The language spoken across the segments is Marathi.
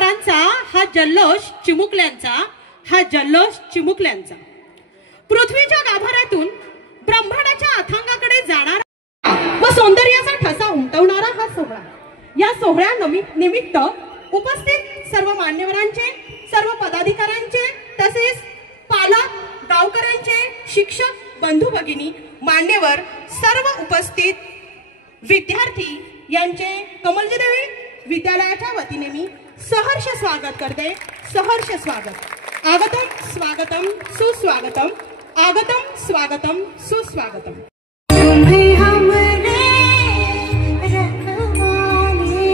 कलाकारांचा हा जल्लोष चिमुकल्यांचा पृथ्वीच्या गाभाऱ्यातून ब्रह्मांडाच्या अथांगाकडे जाणारा व सौंदर्याचा ठसा उमटवणारा हा सोहळा। या सोहळ्या निमित्त उपस्थित सर्व मान्यवरांचे, सर्व पदाधिकाऱ्यांचे, तसेच पालक, गावकऱ्यांचे, शिक्षक बंधू भगिनी, मान्यवर, सर्व उपस्थित विद्यार्थी यांचे कमलजीदेवी विद्यालयाच्या वतीने मी सहर्ष स्वागत करते। सहर्ष स्वागत। आगतम स्वागतम सुस्वागतम, आगतम स्वागतम सुस्वागतम। तुम्हें हमने रखवाले,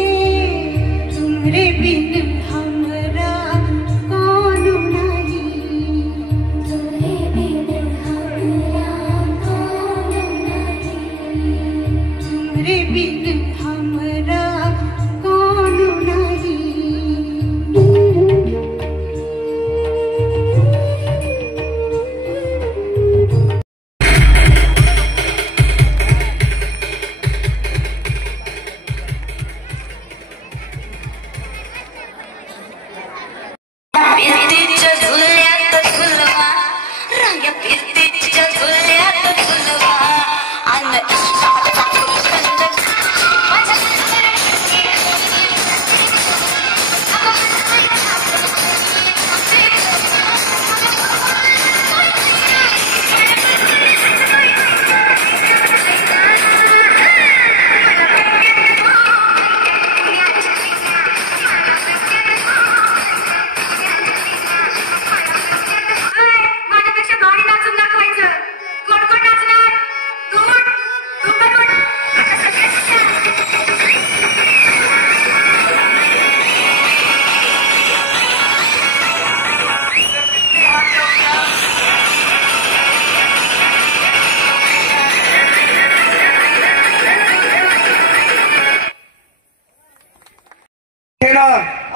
तुम्हारे बिन हमरा कौन नहीं, तुम्हारे बिन हमरा कौन नहीं, तुम्हारे बिन हमरा कौन नहीं।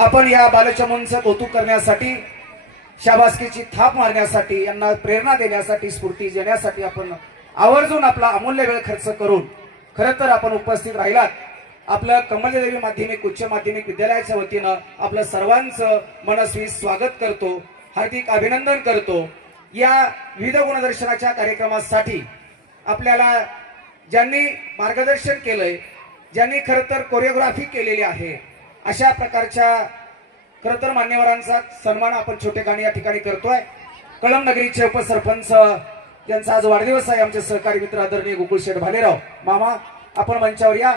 आपण या बालचमूंचं कौतुक करण्यासाठी, शाबासकीची थाप मारण्यासाठी, यांना प्रेरणा देण्यासाठी, स्फूर्ती देण्यासाठी आपण आवर्जून आपला अमूल्य वेळ खर्च करून खरं तर आपण उपस्थित राहिलात। आपलं कमलदेवी माध्यमिक उच्च माध्यमिक विद्यालयाच्या वतीनं आपलं सर्वांचं मनस्वी स्वागत करतो, हार्दिक अभिनंदन करतो। या विविध गुणदर्शनाच्या कार्यक्रमासाठी आपल्याला ज्यांनी मार्गदर्शन केलंय, ज्यांनी खरं तर कोरिओग्राफी केलेली आहे, अशा प्रकारच्या खरं तर मान्यवरांचा सन्मान आपण छोटेखानी या ठिकाणी करतोय। कळंब नगरीचे उपसरपंच यांचा आज वाढदिवस आहे, आमचे सहकारी मित्र आदरणीय गोकुळशेठ भालेराव मामा, आपण मंचावर या।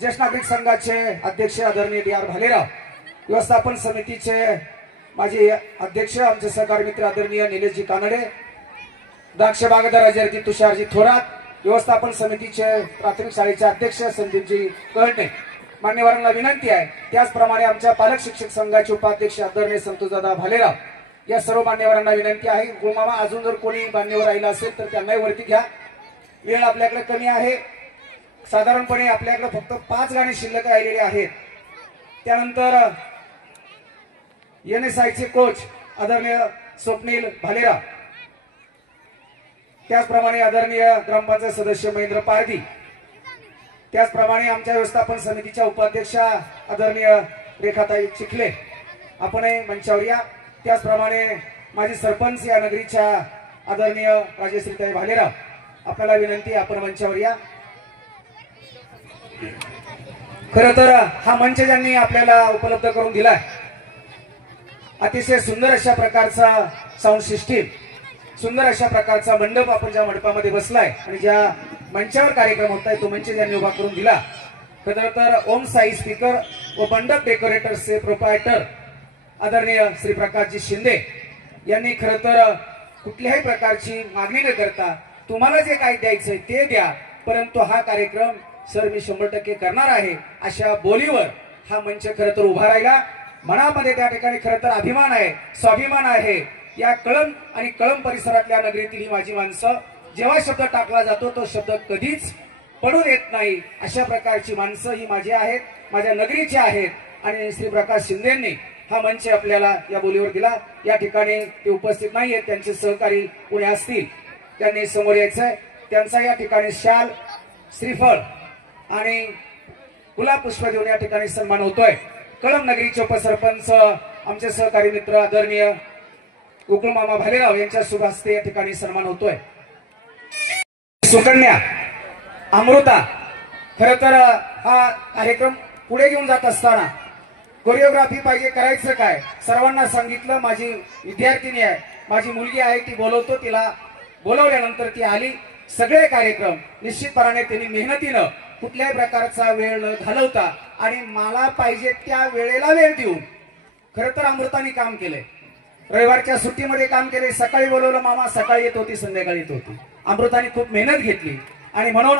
ज्येष्ठ नागरिक संघाचे अध्यक्ष आदरणीय DR भालेराव, व्यवस्थापन समितीचे माजी अध्यक्ष आमचे सहकारी मित्र आदरणीय निलेशजी कानडे, द्राक्ष बागायतदार अजयजी तुषारजी थोरात, व्यवस्थापन समितीचे प्राथमिक शाळेचे अध्यक्ष संदीपजी कळणे, मान्यवरांना विनंती आहे। त्याचप्रमाणे आमच्या पालक शिक्षक संघाचे उपाध्यक्ष आदरणीय संतोषदादा भालेराव, या सर्व मान्यवरांना विनंती आहे। गुरुमामा अजून जर कोणी मान्यवर राहिला असेल तर त्यांनाही वरती घ्या, वेळ आपल्याकडे कमी आहे। साधारणपणे आपल्याकडे फक्त 5 गाणी शिल्लक राहिलेली आहेत। त्यानंतर NSI चे कोच आदरणीय स्वप्नील भालेराव, त्याचप्रमाणे आदरणीय ग्रामपंचायत सदस्य महेंद्र पारधी, त्याचप्रमाणे आमच्या व्यवस्थापन समितीच्या उपाध्यक्षा आदरणीय रेखाताई चिखले, आपणही मंचावर या। त्याचप्रमाणे माजी सरपंच या नगरीच्या आदरणीय राजश्रीताई भालेराव, आपल्याला विनंती आपण मंचावर या। खरं तर हा मंच ज्यांनी आपल्याला उपलब्ध करून दिलाय, अतिशय सुंदर अशा प्रकारचा साऊंड सिस्टीम, सुंदर अशा प्रकारचा मंडप आपण ज्या मंडपामध्ये बसलाय आणि ज्या मंचावर कार्यक्रम होत आहे तो मंच ज्यांनी उभा करून दिला, खरं तर ओम साई स्पीकर व मंडप डेकोरेटर्सचे प्रोप्रायटर आदरणीय श्री प्रकाशजी शिंदे यांनी खरं तर कुठल्याही प्रकारची मागणी न करता तुम्हाला जे काही द्यायचंय ते द्या, परंतु हा कार्यक्रम सर मी 100% करणार आहे अशा बोलीवर हा मंच खरं तर उभा राहिला। मनामध्ये त्या ठिकाणी खरं तर अभिमान आहे, स्वाभिमान आहे। या कळंब आणि कळंब परिसरातल्या नगरीतील ही माझी माणसं, जेव्हा शब्द टाकला जातो तो शब्द कधीच पडून येत नाही, अशा प्रकारची माणसं ही माझी आहेत, माझ्या नगरीची आहेत। आणि श्री प्रकाश शिंदेंनी हा मंच आपल्याला या बोलीवर दिला। या ठिकाणी ते उपस्थित नाहीयेत, त्यांचे सहकारी पुणे असतील, त्यांनी समोर यायचंय। त्यांचा या ठिकाणी शाल, श्रीफळ आणि गुलाब पुष्प देऊन या ठिकाणी सन्मान होतोय। कळंब नगरीचे उपसरपंच आमचे सहकारी मित्र आदरणीय गोकुळ मामा भालेराव यांच्या शुभ हस्ते या ठिकाणी सन्मान होतोय. सुकन्या अमृता, खर तर हा कार्यक्रम पुढे घेऊन जात असताना कोरिओग्राफी पाहिजे, करायचं काय सर्वांना सांगितलं. माझी विद्यार्थिनी आहे, माझी मुलगी आहे, ती बोलवतो. तिला बोलवल्यानंतर ती आली. सगळे कार्यक्रम निश्चितपणाने त्यांनी मेहनतीनं कुठल्याही प्रकारचा वेळ न घालवता आणि मला पाहिजे त्या वेळेला वेळ देऊन खरं तर अमृताने काम केलंय. रविवारच्या सुट्टीमध्ये काम केले. सकाळी बोलवलं मामा, सकाळी येत होती, संध्याकाळी येत होती. अमृताने खूप मेहनत घेतली आणि म्हणून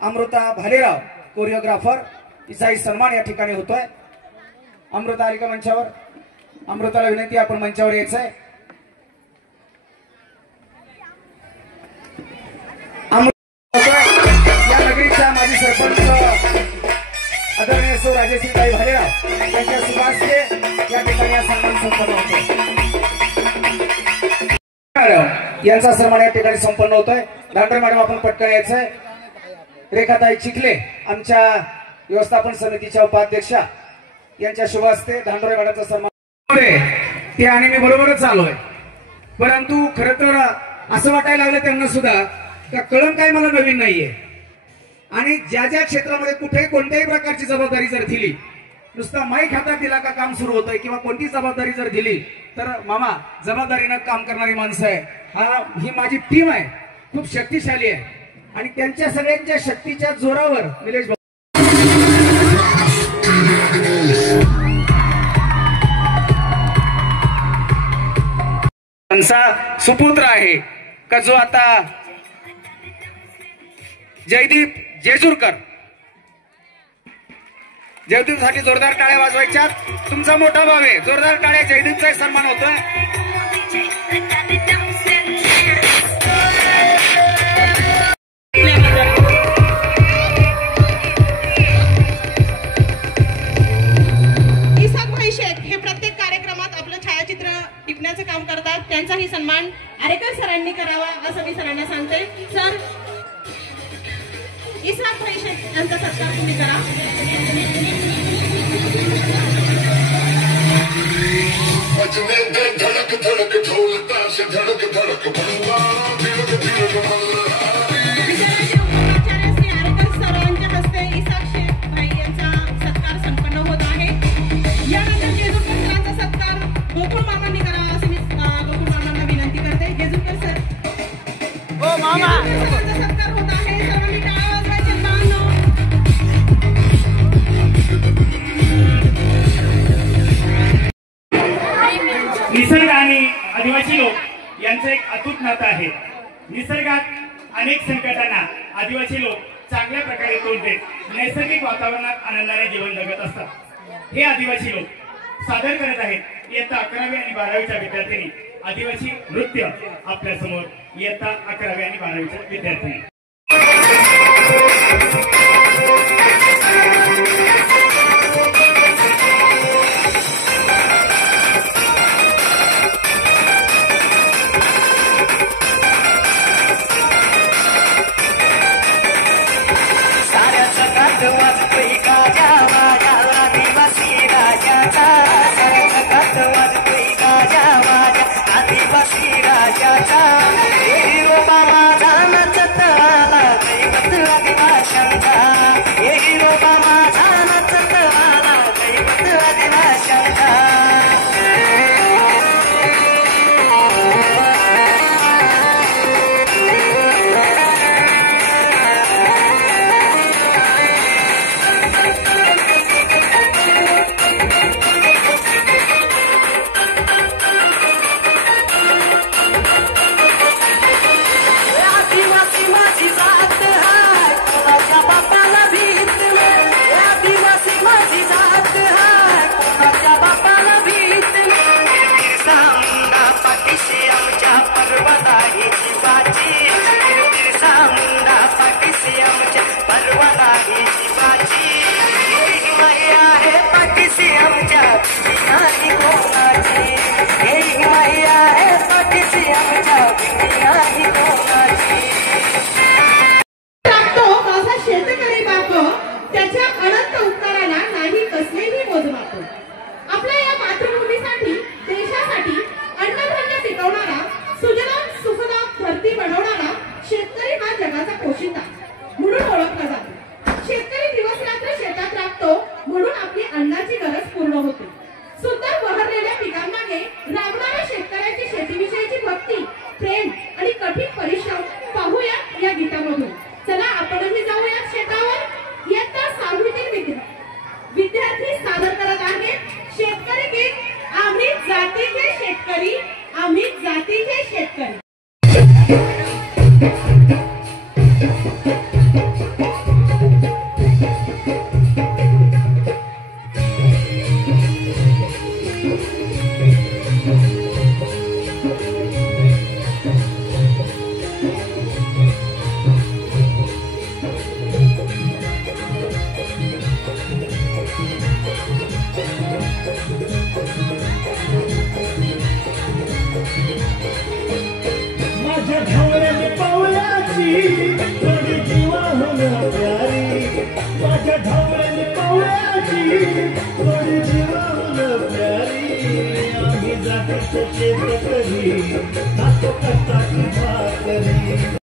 अमृता भालेराव कोरिओग्राफर हिचाही सन्मान या ठिकाणी होतोय. अमृता आली का मंचावर? अमृताला विनंती, आपण मंचावर यायचंय. या नगरीच्या माजी सरपंच आदरणीय सौ राजेश्रीताई भालेराव यांच्या सुभाषे या ठिकाणी हा सन्मान संपन्न होतोय. यांचा सन्मान या ठिकाणी संपन्न होतोय. डॉक्टर मॅडम आपण पटकन यायचंय. रेखाताई चिखले आमच्या व्यवस्थापन समितीच्या उपाध्यक्षा यांच्या शुभ हस्ते धांडोरे मॅडमचा सन्मान. ते आणि मी बरोबरच चाललोय, परंतु खर तर असं वाटायला लागलं त्यांना सुद्धा का कळंब काय मला नवीन नाहीये आणि ज्या ज्या क्षेत्रामध्ये कुठे कोणत्याही प्रकारची जबाबदारी जर दिली, नुसता माईक हातात दिला का काम सुरू होतंय किंवा कोणती जबाबदारी जर दिली तर मामा जबाबदारीनं काम करणारी माणसं आहे. ही माझी टीम आहे, खूप शक्तिशाली आहे आणि त्यांच्या सगळ्यांच्या शक्तीच्या जोरावर निलेश त्यांचा सुपुत्र आहे का जो आता जयदीप जेजूरकर. जयदीप साठी जोरदार टाळ्या वाजवायच्या. तुमचा मोठा भाव आहे, जोरदार टाळ्या. जयदीपचा सन्मान होतोय. इसाक भाई शेख हे प्रत्येक कार्यक्रमात आपलं छायाचित्र टिपण्याचं काम करतात. त्यांचाही सन्मान आरेकर सरांनी करावा असं मी सरांना सांगते. सर, इसाक भाई शेख यांचा सत्कार तुम्ही करा. धड़क धड़क ढोल ताश धड़क धड़क भंगा आचार्य श्री आरेकर सर यांच्या हस्ते इसाक शेख भाई यांचा सत्कार संपन्न होत आहे. यानंतर जेजूरकर सरांचा सत्कार गोकुळ मामांनी करावा असं मी गोकुळ मामांना विनंती करते. जेजूरकर सर, सरांचा सत्कार होत आहे. सर्वांनी टाळ्या वाजवायच्या. निसर्ग आणि आदिवासी लोक यांचं एक अतूट नातं आहे. निसर्गात अनेक संकटांना आदिवासी लोक चांगल्या प्रकारे तोंड देत नैसर्गिक वातावरणात आनंदाने जीवन जगत असतात. हे आदिवासी लोक सादर करत आहेत इयत्ता 11वी आणि 12वीच्या विद्यार्थ्यांनी आदिवासी नृत्य. आपल्या समोर इयत्ता 11वी आणि 12वीच्या विद्यार्थ्यांनी Hey, आहे राबणाऱ्या शेतकऱ्याची शेतीविषयीची भक्ती, प्रेम आणि कठीण परिश्रम पाहूया या गीतामधून. चला आपणही जाऊया शेतावर. इयत्ता 6वीतील विद्यार्थी सादर करत आहेत शेतकरी गीत. आम्ही जातीचे शेतकरी, आम्ही जातीचे शेतकरी. माझ्या ढवळ्याने पावलाची थोडी जीवाहून प्यारी, माझ्या ढवळ्याने पावलाची थोडी जीवाहून प्यारी. आम्ही जातीचं शेतकरी, खातो कष्टाची भाकरी.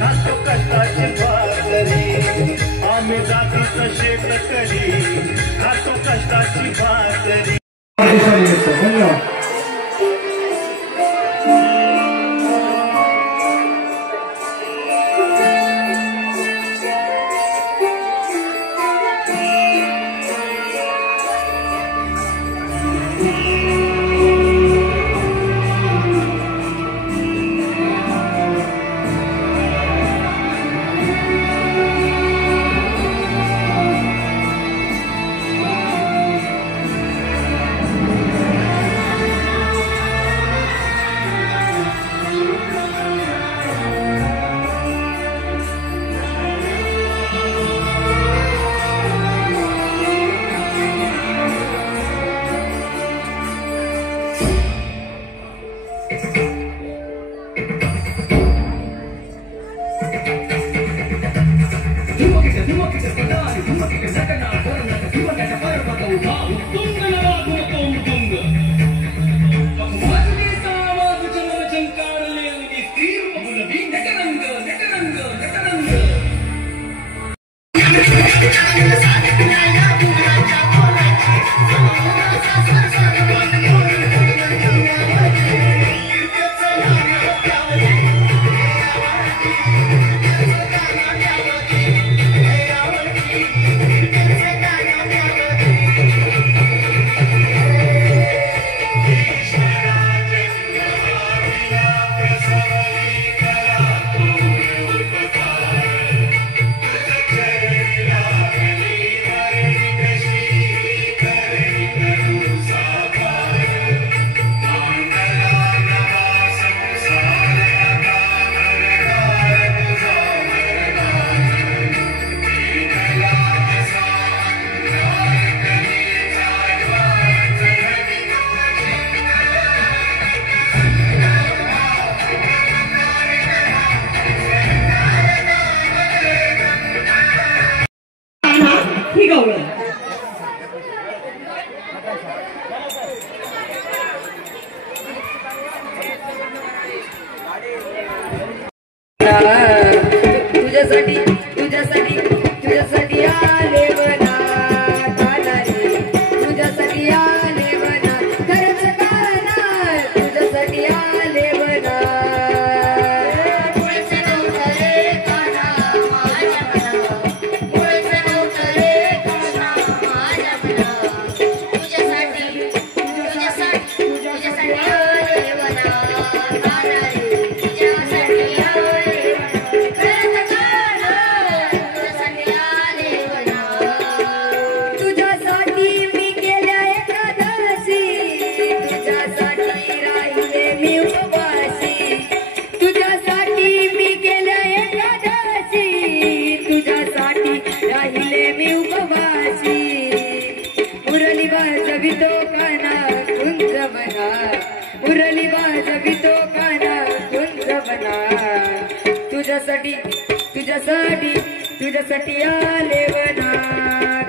खातो कष्टाची भाकरी, आम्ही जातीचं शेतकरी, खातो कष्टाची भाकरी. तुझ्यासाठी आले बना कानारे, तुझ्यासाठी आले बना खरंच काना, तुझ्यासाठी आले बना. तुळशी डोंगरे काना माझ्या मना, तुझ्यासाठी आले वनात.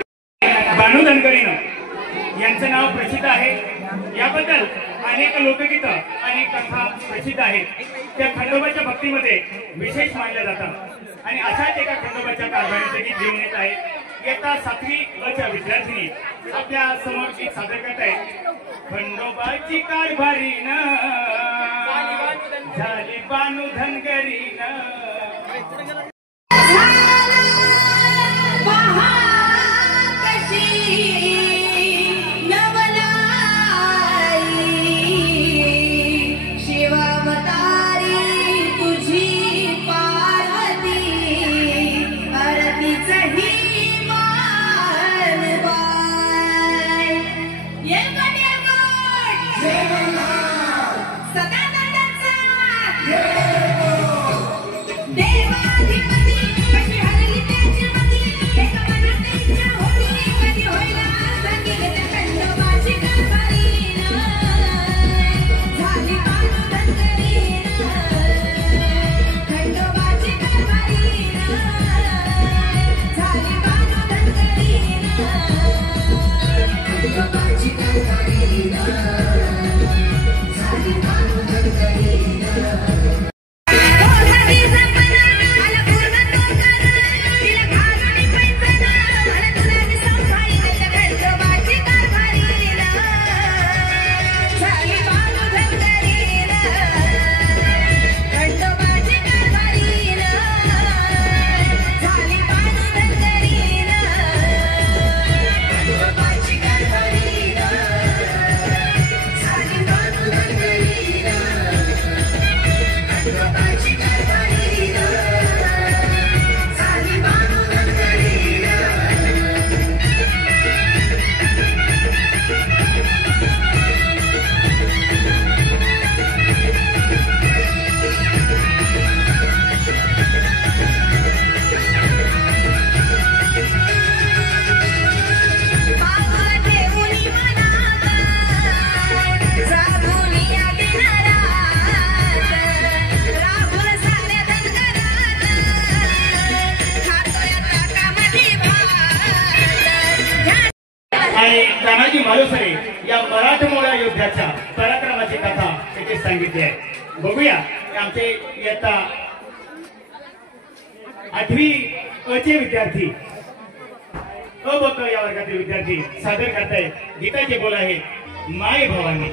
बानू धनगरीनं यांचं नाव प्रसिद्ध आहे. याबद्दल अनेक लोकगीतं अनेक कथा प्रसिद्ध आहेत. त्या खंडोबाच्या भक्तीमध्ये विशेष मानल्या जातात आणि अशाच एका खंडोबाच्या कारभारीचं गीत घेऊन येत आहे. इयत्ता 7वी च्या विद्यार्थिनी आपल्या समोर गीत सादर करत आहेत. खंडोबाची कारभारीनं झाली बानू धनगरीनं. आणि तानाजी मालुसरे या मराठमोळ्या योद्ध्याच्या पराक्रमाची कथा येथे सांगितली आहे. बघूया आमचे इयत्ता 8वी चे विद्यार्थी अ ब क या वर्गातील विद्यार्थी सादर करतायत. गीताचे बोल आहे माय भवानी.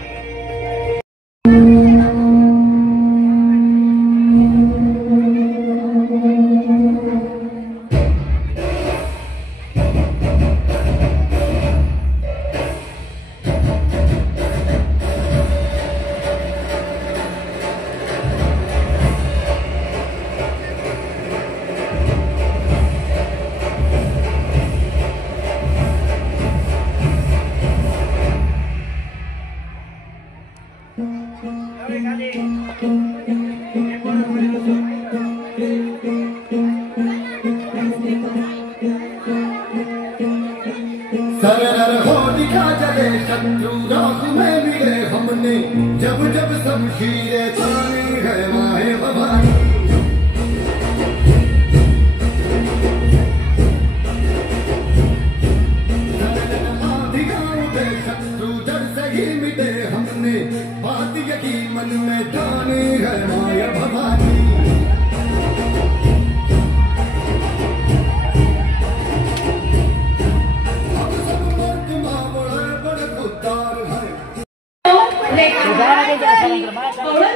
सरर हो दिखा जले शत्रु राह में मिले हमने जब जब शमशीरें तानी है माहे भवानी. शत्रु जड़ से ही मिटे हमने बात यही मन में ठानी है माया भवानी.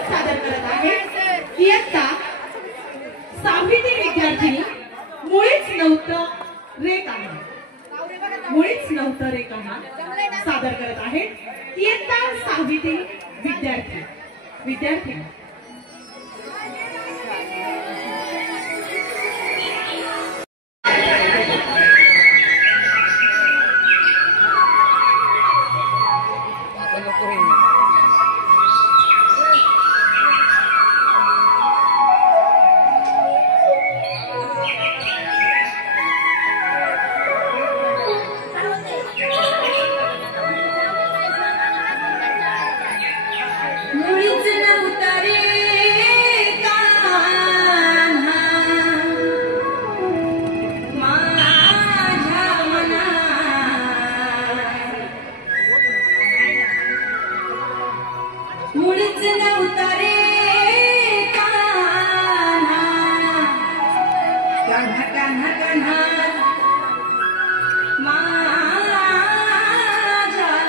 सादर करत आहे. इयत्ता कान्हा कान्हा माझ्या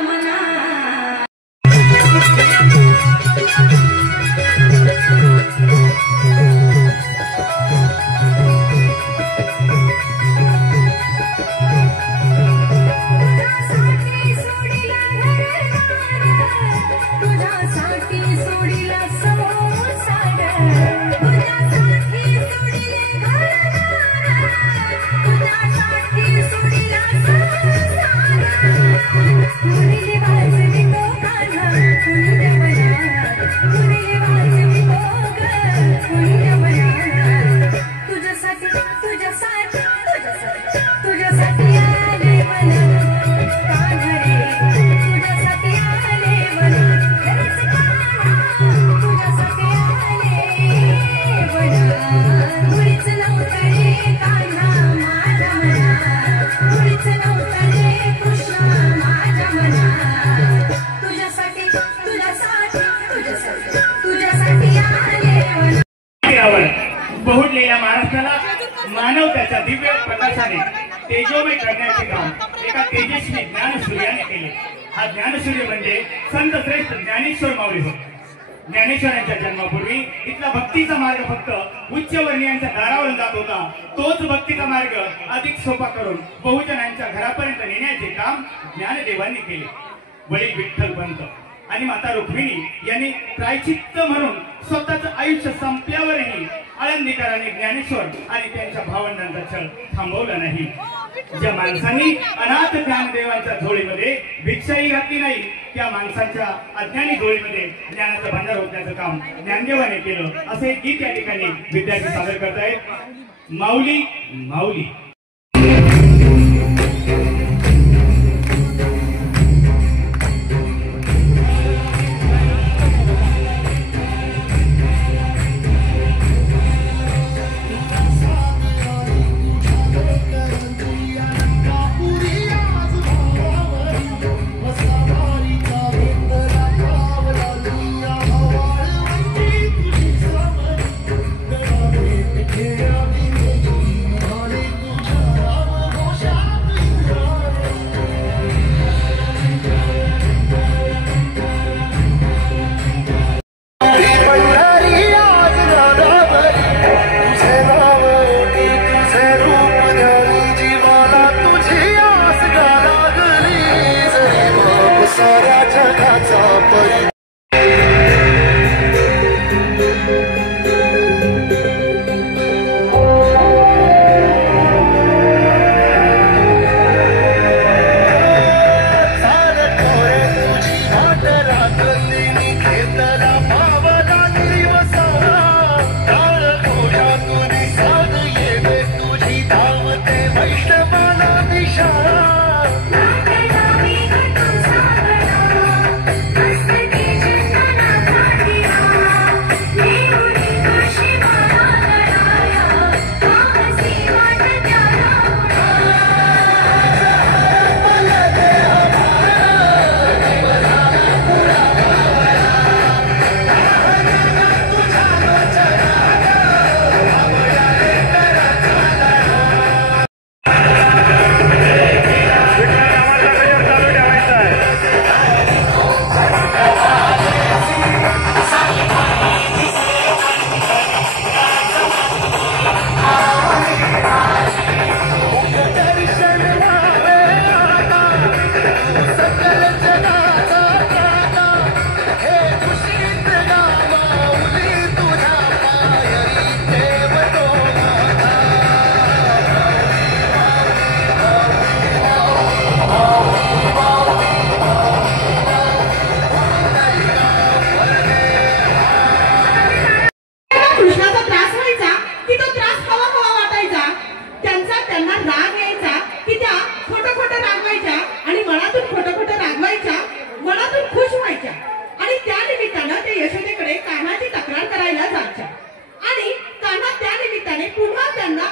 मना बहुडलेल्या महाराष्ट्राला मानवतेच्या दिव्य प्रकाशाने तेजोमय करण्याचे काम एका तेजस्वी ज्ञानसूर्याने केले. हा ज्ञानसूर्य म्हणजे संत श्रेष्ठ ज्ञानेश्वर माऊली होत. ज्ञानेश्वरांच्या जन्मापूर्वी इथला भक्तीचा मार्ग फक्त उच्चवर्णीयांच्या दारावरून जात होता. तोच भक्तीचा मार्ग अधिक सोपा करून बहुजनांच्या घरापर्यंत नेण्याचे काम ज्ञानदेवांनी केले. वडील विठ्ठलपंत आणि माता रुक्मिणी यांनी प्रायचित्त म्हणून स्वतःचं आयुष्य संपल्यावरही आळंदीकरांनी ज्ञानेश्वर आणि त्यांच्या भावंडांचा छळ थांबवला नाही. ज्या माणसांनी अनाथ ज्ञानदेवांच्या झोळीमध्ये भिक्षाही घातली नाही त्या माणसांच्या अज्ञानी झोळीमध्ये ज्ञानाचं भांडार होण्याचं काम ज्ञानदेवाने केलं. असे एक गीत या ठिकाणी विद्यार्थी सादर करतायत. माऊली माऊली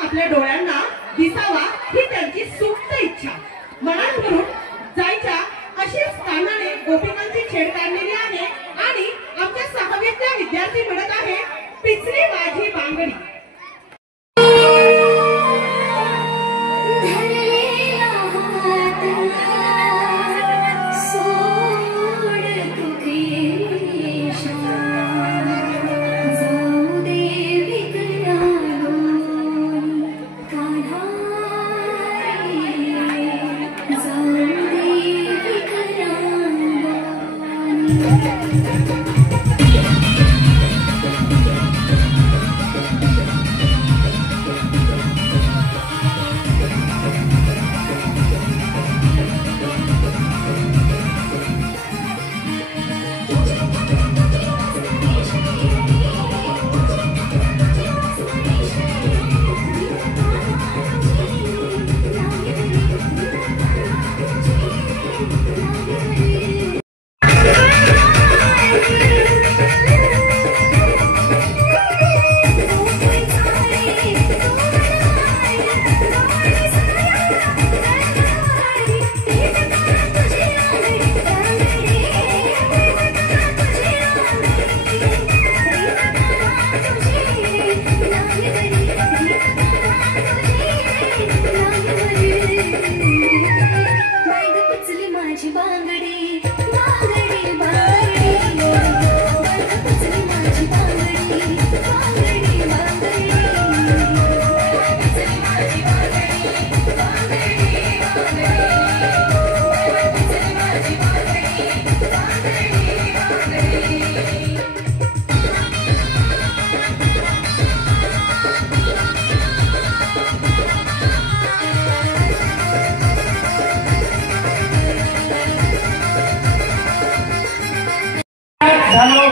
आपल्या डोळ्यांना दिसावा ही त्यांची सुप्त इच्छा. मनात भरून जायच्या अशीच कान्हाने गोपिकांची छेड काढलेली आहे आणि आमच्या सहावीतल्या विद्यार्थी म्हणत आहे पिचली माझी बांगडी.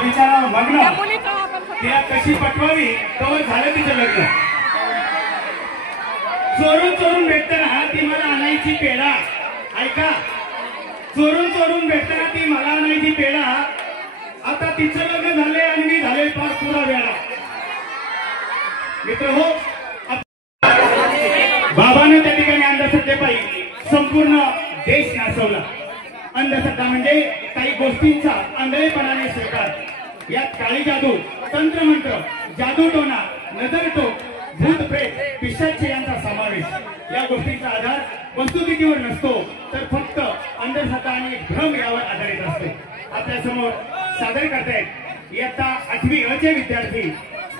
विचारावर मग्न तिला कशी पटवावी तोवर झालं तिचं लग्न. चोरून चोरून भेटताना ती मला आणायची पेढा. ऐका, चोरून चोरून भेटताना ती मला आणायची पेढा. आता तिचं लग्न झाले आणि मी झाले फार पुरा वेळा. मित्र हो, बाबानं त्या ठिकाणी अंधश्रद्धेपायी संपूर्ण देश नाचवला. अंधश्रद्धा म्हणजे काही गोष्टींचा आंधळेपणाने स्वीकार. यात काळी जादू, तंत्रमंत्र, जादूटोणा, नजरटोक, भूत प्रेत, पिशाच यांचा समावेश. या गोष्टींचा आधार वस्तुस्थितीवर नसतो, तर फक्त अंधश्रद्धा आणि भ्रम यावर आधारित असतो. आपल्या समोर सादर करतायत इयत्ता 8वी अ चे विद्यार्थी.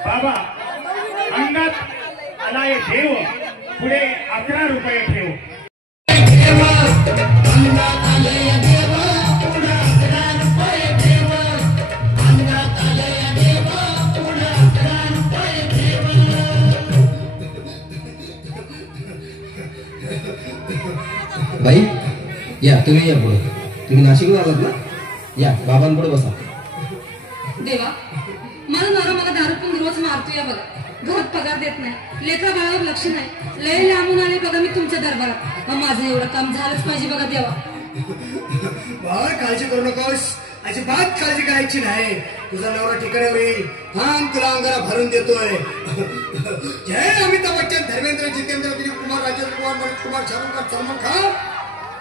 बाबा अंगात आलाय देव, पुढे 11 रुपये ठेव. बाई या, तुम्ही या पुढे. तुम्ही नाशिकहून आलात ना? या बाबांपुढे बसा. देवा, मला नवरा मला दारू पण रोज मारतो. या बघा, घरात पगार देत नाही, लेकरा बाळावर लक्ष नाही. लय लांबून आले बघा मी तुमच्या दरबारात. माझं एवढं काम झालंच पाहिजे बघा देवा. बाबा काळजी करू नकोस, अजिबात काळजी करायची नाही. तुझा नवरा ठिकाणावर येईल. हा तुला अंगाला भरून देतोय. जय अमिताभ बच्चन, धर्मेंद्र, जितेंद्र, दिलीप कुमार, राजेंद्र कुमार, मनोज कुमार, शाहरुख खान, सलमान खान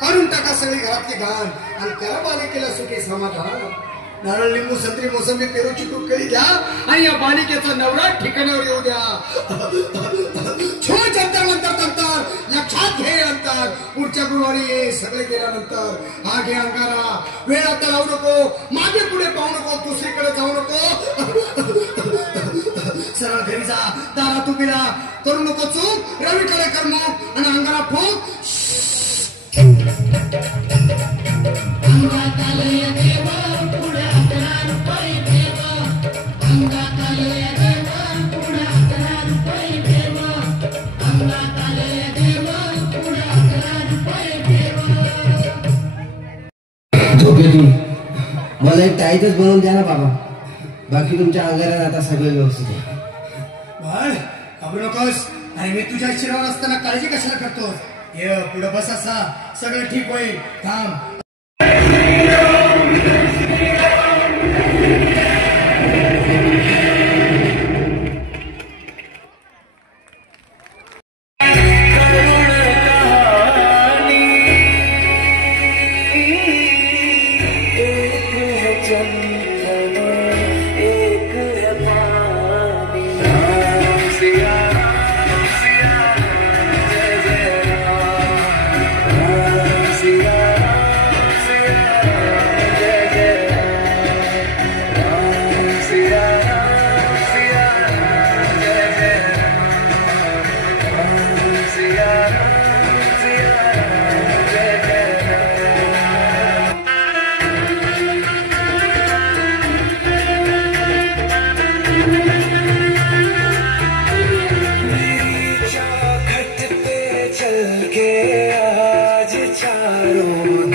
करून टाका सगळी घरातली घाण आणि करा बालिकेला सुखी समाधान. नारळ, लिंबू, संत्री, मोसंबी, पेरूची टुकडी घ्या आणि या बालिकेचा नवरा ठिकाणावर येऊ द्या. छो जंतर नंतर नंतर लक्षात घे अंतर. पुढच्या गुरुवारी ये सगळे गेल्यानंतर. हा घे अंगारा, वेळ आता लावू नको, मागे पुढे पाहू नको, दुसरीकडे जाऊ नको. सरळ घरी जा, दारा तू पिला करू नको चूक. रवीकडे कर मग आणि अंगारा फूक. अंगात आलंय देवा, पुढे 11 रुपये देवा. अंगात आलंय देवा, पुढे 11 रुपये देवा. अंगात आलंय देवा, पुढे 11 रुपये देवा. झोपेतून मला एक टाईटच बनवून द्या ना बाबा. बाकी तुमच्या अंगाला आता सगळं व्यवस्थित आहे. बाळ घाबरू नकोस. आणि मी तुझ्या शिरावर असताना काळजी कशाला करतो? ये पुढे बस, असा सगळं ठीक होईल. थांब. चल के आज चारों